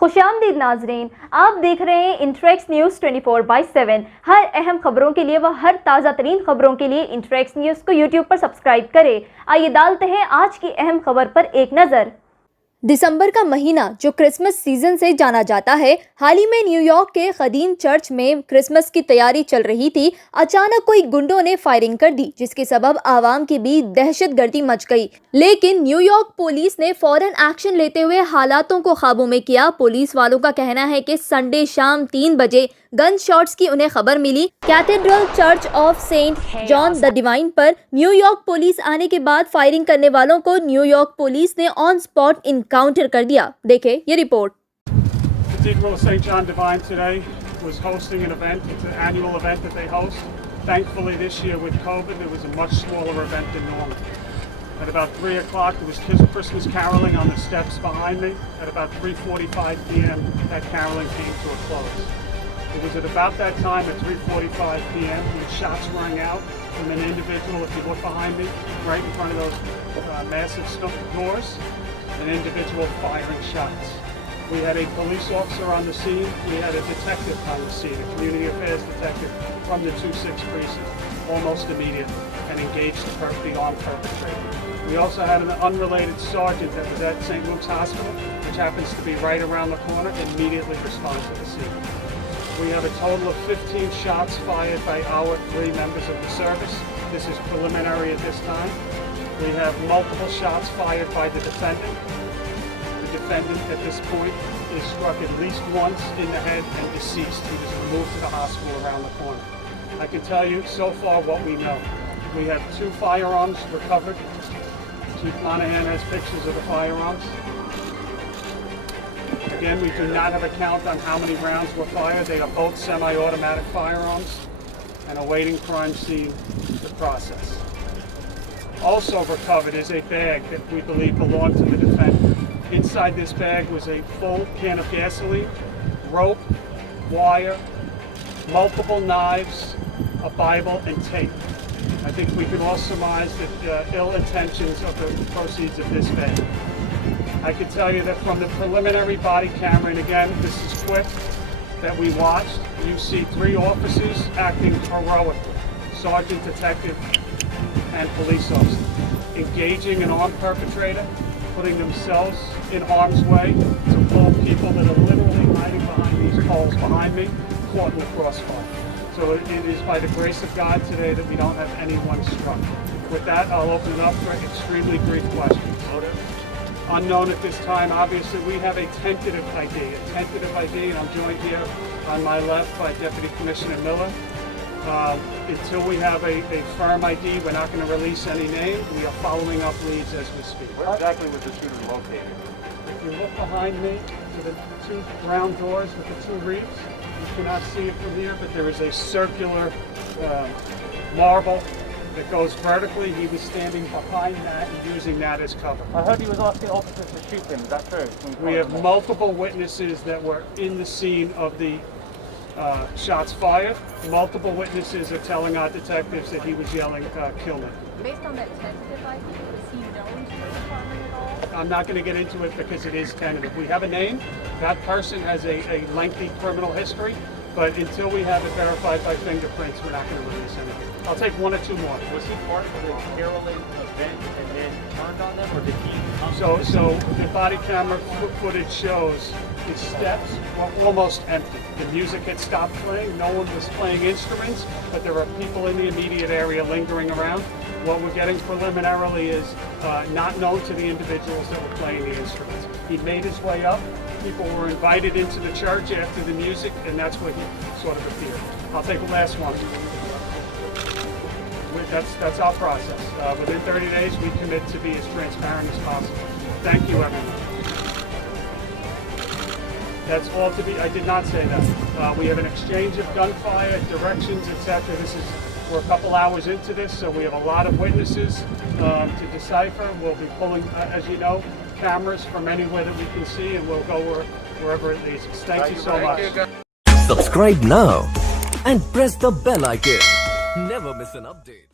खुशामदीद नाजरीन, आप देख रहे हैं इंटरेक्स न्यूज़ 24/7। हर अहम खबरों के लिए व हर ताज़ा तरीन खबरों के लिए इंटरेक्स न्यूज़ को यूट्यूब पर सब्सक्राइब करें। आइए डालते हैं आज की अहम खबर पर एक नज़र। दिसंबर का महीना जो क्रिसमस सीजन से जाना जाता है, हाल ही में न्यूयॉर्क के खदीम चर्च में क्रिसमस की तैयारी चल रही थी। अचानक कोई गुंडों ने फायरिंग कर दी, जिसके सबब आवाम के बीच दहशतगर्दी मच गई। लेकिन न्यूयॉर्क पुलिस ने फौरन एक्शन लेते हुए हालातों को काबू में किया। पुलिस वालों का कहना है कि संडे शाम 3 बजे गन शॉट्स की उन्हें खबर मिली। Cathedral Church of Saint John the Divine पर न्यूयॉर्क पुलिस आने के बाद फायरिंग करने वालों को न्यूयॉर्क पुलिस ने ऑन स्पॉट इनकाउंटर कर दिया। देखें ये रिपोर्ट। Cathedral of St. John Divine today was hosting an event. It's an annual event that they host. Thankfully this year with COVID it was a much smaller event than normal. At about 3 o'clock there was Christmas caroling on the steps behind me. At about 3:45 p.m. that caroling came to a close. It was at about that time at 3:45 p.m. when shots rang out from an individual, if you look behind me, right in front of those massive stone doors, an individual firing shots. We had a police officer on the scene, we had a detective on the scene, a community affairs detective from the 2-6 precinct, almost immediately, and engaged the armed perpetrator. We also had an unrelated sergeant that was at St. Luke's Hospital, which happens to be right around the corner, immediately respond to the scene. We have a total of 15 shots fired by our 3 members of the service. This is preliminary at this time. We have multiple shots fired by the defendant. The defendant at this point is struck at least once in the head and deceased. He was removed to the hospital around the corner. I can tell you so far what we know. We have 2 firearms recovered. Chief Monahan has pictures of the firearms. Again, we do not have a count on how many rounds were fired. They are both semi-automatic firearms and awaiting crime scene to process. Also recovered is a bag that we believe belonged to the defendant. Inside this bag was a full can of gasoline, rope, wire, multiple knives, a Bible, and tape. I think we can all surmise the ill intentions of the proceeds of this bag. I can tell you that from the preliminary body camera, and again, this is quick, that we watched, you see 3 officers acting heroically, sergeant, detective, and police officer, engaging an armed perpetrator, putting themselves in harm's way to pull people that are literally hiding behind these poles behind me, caught in the crossfire. So it is by the grace of God today that we don't have anyone struck. With that, I'll open it up for extremely brief questions. Unknown at this time, obviously, we have a tentative ID, and I'm joined here on my left by Deputy Commissioner Miller. Until we have a firm ID, we're not going to release any name. We are following up leads as we speak. Where exactly was the shooter located? If you look behind me to the 2 round doors with the 2 reefs, you cannot see it from here, but there is a circular marble that goes vertically. He was standing behind that and using that as cover. I heard he was asking officers to shoot him. Is that true? We have multiple witnesses that were in the scene of the shots fired. Multiple witnesses are telling our detectives that he was yelling, "Kill me." Based on that tentative ID, is he known to the department at all? I'm not going to get into it because it is tentative. We have a name. That person has a lengthy criminal history, but until we have it verified by fingerprints, we're not going to release anything. I'll take 1 or 2 more. Was he part of the caroling event and then turned on them, or did he? So the body camera footage shows the steps were almost empty. The music had stopped playing. No one was playing instruments, but there were people in the immediate area lingering around. What we're getting preliminarily is not known to the individuals that were playing the instruments. He made his way up. People were invited into the church after the music, and that's where he sort of appeared. I'll take the last one. That's our process. Within 30 days, we commit to be as transparent as possible. Thank you, everyone. That's all to be. I did not say that. We have an exchange of gunfire, directions, etc. We're a couple hours into this, so we have a lot of witnesses to decipher. We'll be pulling, as you know, cameras from anywhere that we can see, and we'll go wherever it leads us. Thank you so much. Subscribe now and press the bell icon. Never miss an update.